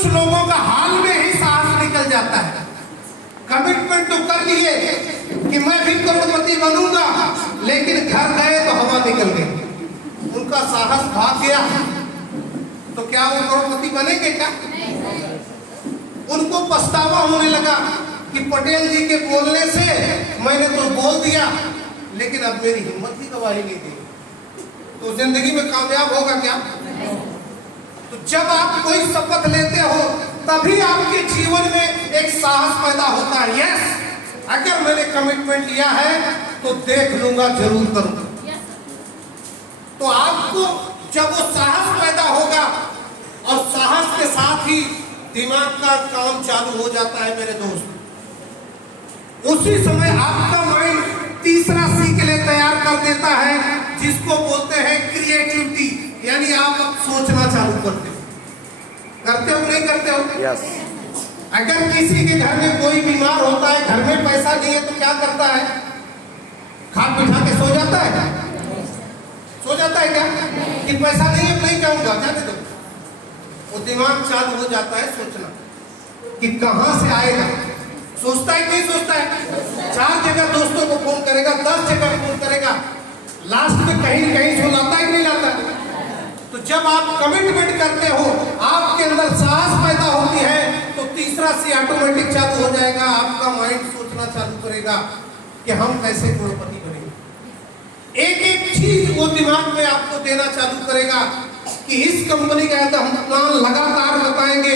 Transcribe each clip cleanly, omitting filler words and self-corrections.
कुछ लोगों का हाल में ही साहस निकल जाता है। कमिटमेंट तो कर लिए कि मैं भी करोड़पति बनूंगा, लेकिन घर गए तो हवा निकल गई, उनका साहस भाग गया। तो क्या वो करोड़पति बनेंगे क्या? उनको पछतावा होने लगा कि पटेल जी के बोलने से मैंने तो बोल दिया, लेकिन अब मेरी हिम्मत ही गवाही नहीं दी, तो जिंदगी में कामयाब होगा क्या? तो जब आप कोई शपथ लेते हो तभी आपके जीवन में एक साहस पैदा होता है। यस, अगर मैंने कमिटमेंट लिया है तो देख लूंगा, जरूर करूंगा। तो आपको जब वो साहस पैदा होगा, और साहस के साथ ही दिमाग का काम चालू हो जाता है मेरे दोस्त, उसी समय आपका माइंड तीसरा सी के लिए तैयार कर देता है, जिसको बोलते हैं क्रिएटिविटी। यानी आप अब सोचना चालू करते हो। करते हो नहीं करते हो? यस। अगर किसी के घर में कोई बीमार होता है, घर में पैसा नहीं है, तो क्या करता है? खा पिठा के सो जाता है? सो जाता है क्या कि पैसा नहीं है, नहीं जाऊंगा, जाने दो। वो दिमाग चालू हो जाता है सोचना कि कहां से आएगा। सोचता है कि नहीं सोचता है? 4 जगह दोस्तों को फोन करेगा, 10 जगह फोन करेगा, लास्ट में कहीं कहीं से लाता है कि नहीं लाता है? तो जब आप कमिटमेंट करते हो, आपके अंदर साहस पैदा होती है, तो तीसरा सी ऑटोमेटिक चालू हो जाएगा। आपका माइंड सोचना चालू करेगा कि हम कैसे करोड़पति बनेंगे। एक एक चीज वो दिमाग में आपको देना चालू करेगा कि इस कंपनी का तो हम प्लान लगातार बताएंगे,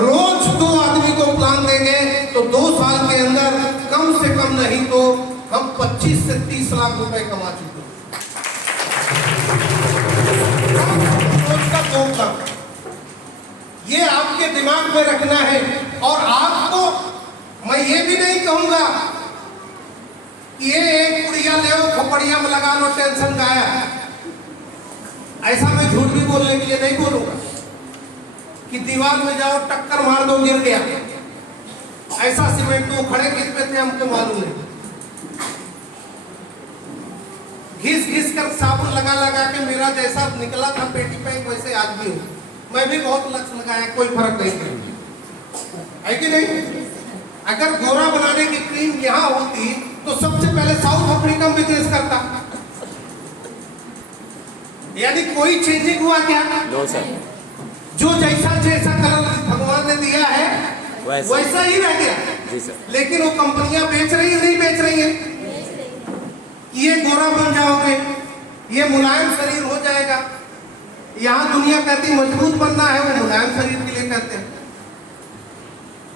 रोज 2 आदमी को प्लान देंगे, तो 2 साल के अंदर कम से कम नहीं तो हम 25 से 30 लाख रुपए कमा चुके हैं। ये आपके दिमाग में रखना है। और आपको मैं ये भी नहीं कहूंगा कि ये एक पुड़िया ले खोपड़िया में लगा लो, टेंशन गाया। ऐसा मैं झूठ भी बोलने के लिए नहीं बोलूंगा कि दीवार में जाओ टक्कर मार दो गिर गया। ऐसा सीमेंट तो खड़े किस पे थे हमको मालूम नहीं। घिस घिस कर साबुन लगा लगा के मेरा जैसा निकला था पेटी पैंक, वैसे आज भी हूं। मैं भी बहुत लक्ष्य लगाया, कोई फर्क नहीं पड़ा, है कि नहीं? अगर गोरा बनाने की क्रीम यहाँ होती तो सबसे पहले साउथ अफ्रीका में बिजनेस करता। यानी कोई चेंजिंग हुआ क्या? No sir. जो जैसा जैसा कलर भगवान ने दिया है वैसा ही रह गया। जी सर। लेकिन वो कंपनियां बेच रही है नहीं बेच रही है? ये गोरा बन जाओगे, ये मुलायम शरीर हो जाएगा। यहाँ दुनिया कहती मजबूत बनना है, वो मुलायम शरीर के लिए कहते हैं।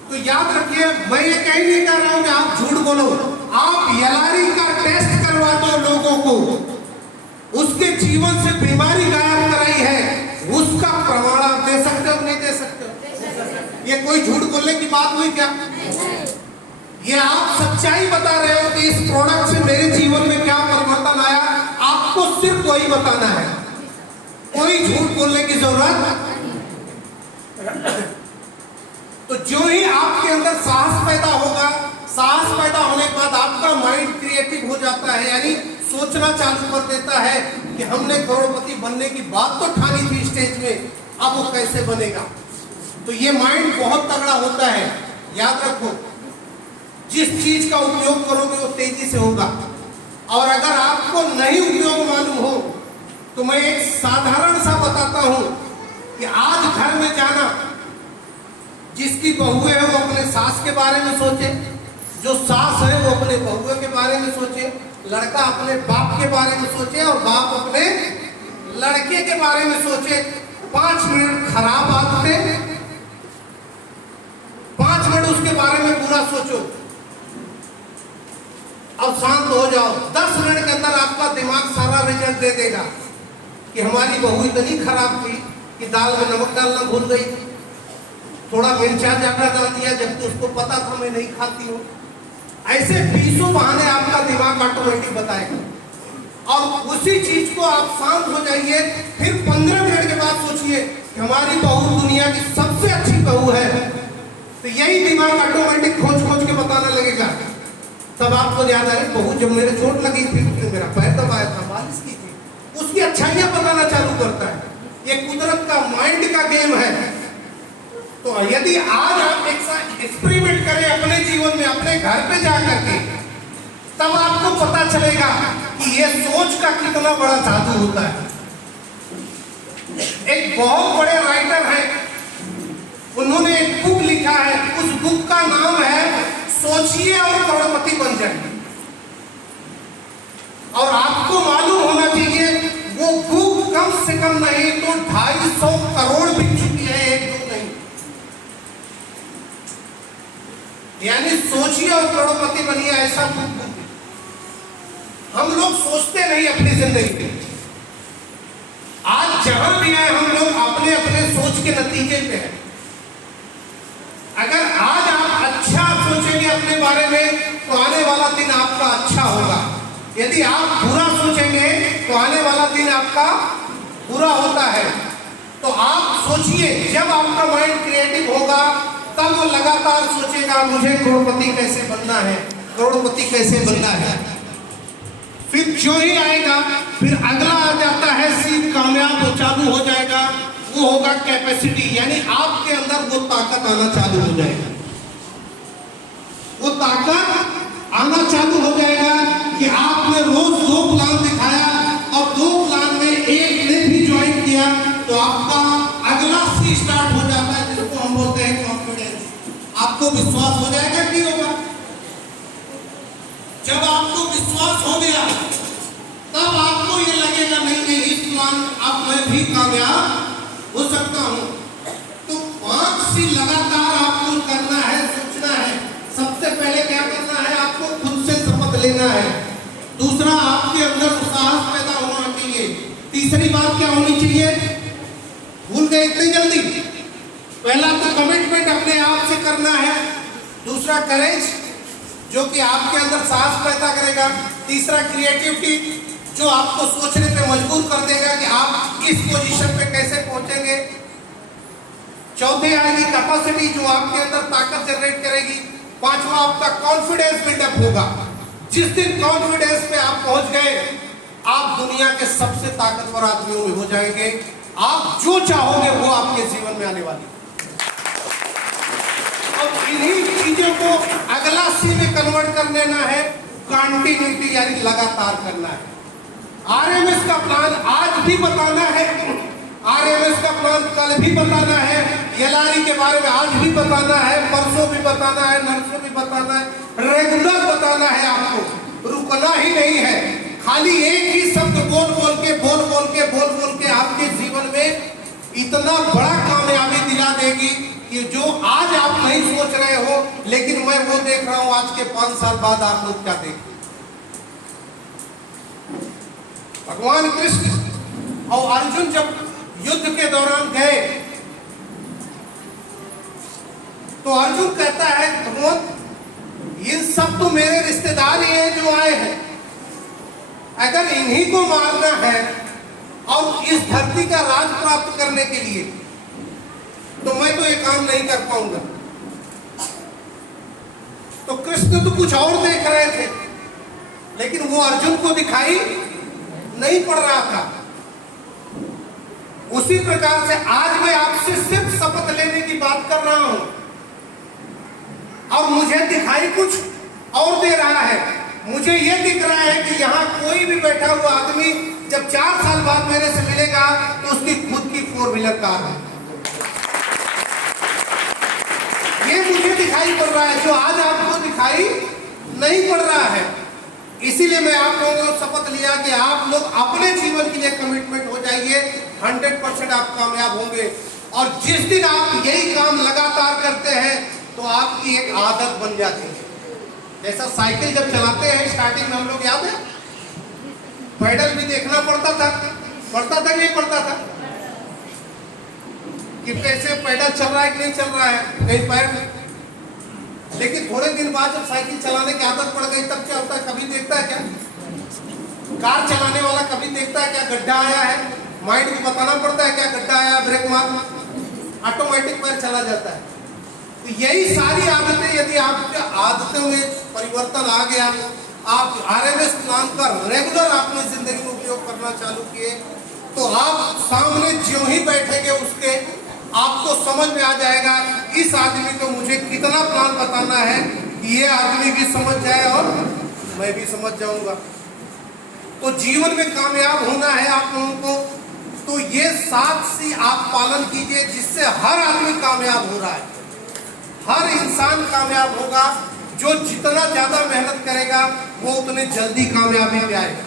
तो याद रखिए, मैं ये कहीं नहीं कह रहा हूं कि आप झूठ बोलो। आप एलआरई का टेस्ट करवा दो लोगों को, उसके जीवन से बीमारी गायब कराई है, उसका प्रमाण आप दे सकते हो नहीं दे सकते हो? ये कोई झूठ बोलने की बात हुई क्या? ये आप सच्चाई बता रहे हो कि इस प्रोडक्ट से मेरे जीवन में क्या परिवर्तन आया। आपको सिर्फ वही बताना है, कोई झूठ बोलने की जरूरत। तो जो ही आपके अंदर साहस पैदा होगा, साहस पैदा होने के बाद आपका माइंड क्रिएटिव हो जाता है, यानी सोचना चालू कर देता है कि हमने करोड़पति बनने की बात तो ठानी थी स्टेज में, अब वो कैसे बनेगा। तो ये माइंड बहुत तगड़ा होता है। याद रखो, जिस चीज का उपयोग करोगे वो तेजी से होगा। और अगर आपको नहीं उपयोग मालूम हो तो मैं एक साधारण सा बताता हूं कि आज घर में जाना, जिसकी बहुएं है वो अपने सास के बारे में सोचे, जो सास है वो अपने बहुए के बारे में सोचे, लड़का अपने बाप के बारे में सोचे और बाप अपने लड़के के बारे में सोचे। 5 मिनट खराब आदतें, 5 मिनट उसके बारे में पूरा सोचो, अब शांत हो जाओ। 10 मिनट के अंदर आपका दिमाग सारा रिजल्ट दे देगा कि हमारी बहू इतनी खराब थी कि दाल में नमक डालना भूल गई, थोड़ा मिर्चा ज्यादा डाल दिया जबकि उसको पता था मैं नहीं खाती हूँ। ऐसे 20 बहाने आपका दिमाग ऑटोमेटिक बताएगा। और उसी चीज को आप शांत हो जाइए, फिर 15 मिनट के बाद सोचिए कि हमारी बहू दुनिया की सबसे अच्छी बहू है, तो यही दिमाग ऑटोमेटिक खोज खोज के बताने लगेगा। तब आपको याद आए, बहू जब मेरे चोट लगी थी, मेरा पैर दबाया था, मालिश की थी, उसकी अच्छाइयां बताना चालू करता है। ये कुदरत का माइंड का गेम है। तो तो यदि आज आप एक साथ एक्सपेरिमेंट करें अपने जीवन में, अपने घर पे जाकर के, तब आपको पता चलेगा कि ये सोच का कितना बड़ा जादू होता है। एक बहुत बड़े राइटर हैं, उन्होंने एक बुक लिखा है, उस बुक का नाम है सोचिए और करोड़पति बन जाए। और आपको मालूम होना चाहिए वो बुक कम से कम नहीं तो 250 करोड़ बिक चुकी है, एक बुक नहीं। यानी सोचिए और करोड़पति बनिए, ऐसा बुक हम लोग सोचते नहीं अपनी जिंदगी में। आज जहां भी है हम लोग अपने अपने सोच के नतीजे पे हैं। अगर आज आप अच्छा सोचेंगे अपने बारे में तो आने वाला दिन आपका अच्छा होगा। यदि आप बुरा सोचेंगे तो आने वाला दिन आपका बुरा होता है। तो आप सोचिए, जब आपका माइंड क्रिएटिव होगा तब वो लगातार सोचेगा मुझे करोड़पति कैसे बनना है, करोड़पति कैसे बनना है। फिर जो ही आएगा, फिर अगला आ जाता है सीख कामयाब हो चालू हो जाएगा, वो होगा कैपेसिटी, यानी आपके अंदर वो ताकत आना चालू हो जाएगा। वो ताकत आना चालू हो जाएगा कि आपने रोज 2 प्लान दिखाया और 2 प्लान में एक ने भी ज्वाइन किया तो आपका अगला सी स्टार्ट हो जाता है, जिसको हम बोलते हैं कॉन्फिडेंस। आपको विश्वास हो जाएगा कि होगा। जब आपको विश्वास हो गया तब आपको ये लगेगा नहीं नहीं इस प्लान अब मैं भी कामयाब हो सकता हूं। तो 5 सी लगातार आपको करना है, सोचना है। सबसे पहले क्या करना है, आपको खुद से शपथ लेना है। दूसरा, आपके अंदर साहस पैदा होना चाहिए। तीसरी बात क्या होनी चाहिए, भूल गए इतनी जल्दी। पहला तो कमिटमेंट अपने आप से करना है। दूसरा करेज, जो कि आपके अंदर साहस पैदा करेगा। तीसरा क्रिएटिविटी, जो आपको सोचने पे मजबूर कर देगा कि आप इस पोजीशन पे कैसे पहुंचेंगे। चौथे आएगी कैपेसिटी, जो आपके अंदर ताकत जनरेट करेगी। पांचवा आपका कॉन्फिडेंस बिल्डअप होगा। जिस दिन कॉन्फिडेंस पे आप पहुंच गए, आप दुनिया के सबसे ताकतवर आदमियों में हो जाएंगे। आप जो चाहोगे वो आपके जीवन में आने वाली। अब इन्हीं चीजों को अगला सी में कन्वर्ट कर लेना है, कंटिन्यूटी यानी लगातार करना है। आरएमएस का प्लान आज भी बताना है, आरएमएस का प्लान कल भी बताना है, एलआरई के बारे में आज भी बताना है, परसों भी बताना है, नरसों भी बताना है, रेगुलर बताना है। आपको रुकना ही नहीं है। खाली एक ही शब्द बोल बोल के आपके जीवन में इतना बड़ा कामयाबी दिला देगी कि जो आज आप नहीं सोच रहे हो, लेकिन मैं वो देख रहा हूं आज के 5 साल बाद आप लोग क्या देखें। भगवान कृष्ण और अर्जुन जब युद्ध के दौरान गए तो अर्जुन कहता है भगवान इन सब तो मेरे रिश्तेदार ही हैं जो आए हैं, अगर इन्हीं को मारना है और इस धरती का राज प्राप्त करने के लिए तो मैं तो ये काम नहीं कर पाऊंगा। तो कृष्ण तो कुछ और देख रहे थे, लेकिन वो अर्जुन को दिखाई नहीं पड़ रहा था। उसी प्रकार से आज मैं आपसे सिर्फ शपथ लेने की बात कर रहा हूं और मुझे दिखाई कुछ और दे रहा है। मुझे यह दिख रहा है कि यहाँ कोई भी बैठा हुआ आदमी जब 4 साल बाद मेरे से मिलेगा तो उसकी खुद की 4 व्हीलर कार है। ये मुझे दिखाई पड़ रहा है जो आज आपको दिखाई नहीं पड़ रहा है। इसीलिए मैं आप लोगों को शपथ लिया कि आप लोग अपने जीवन के लिए कमिटमेंट हो जाइए, 100% आप कामयाब होंगे। और जिस दिन आप यही काम लगातार करते हैं तो आपकी एक आदत बन जाती है। जैसा साइकिल जब चलाते हैं स्टार्टिंग में हम लोग, याद है पैडल भी देखना पड़ता था कि नहीं पड़ता था कि कैसे पैडल चल रहा है कि नहीं चल रहा है कहीं पैर में। लेकिन थोड़े दिन बाद जब साइकिल चलाने की आदत पड़ गई तब क्या होता है, कभी देखता है क्या कार चलाने वाला, कभी देखता है क्या गड्ढा आया है, माइंड को बताना पड़ता है क्या गड्ढा आया, ब्रेक मार, ऑटोमेटिक पैर चला जाता है। तो यही सारी आदतें, यदि आपके आदतों में परिवर्तन आ गया, आप आरएमएस प्लान का रेगुलर आपने जिंदगी में उपयोग करना चालू किए, तो आप सामने ज्यों ही बैठेंगे उसके आपको समझ में आ जाएगा इस आदमी को मुझे कितना प्लान बताना है कि ये आदमी भी समझ जाए और मैं भी समझ जाऊंगा। तो जीवन में कामयाब होना है आप लोगों को, तो ये 7C आप पालन कीजिए, जिससे हर आदमी कामयाब हो रहा है, हर इंसान कामयाब होगा। जो जितना ज्यादा मेहनत करेगा वो उतने जल्दी कामयाबी पे आएगा।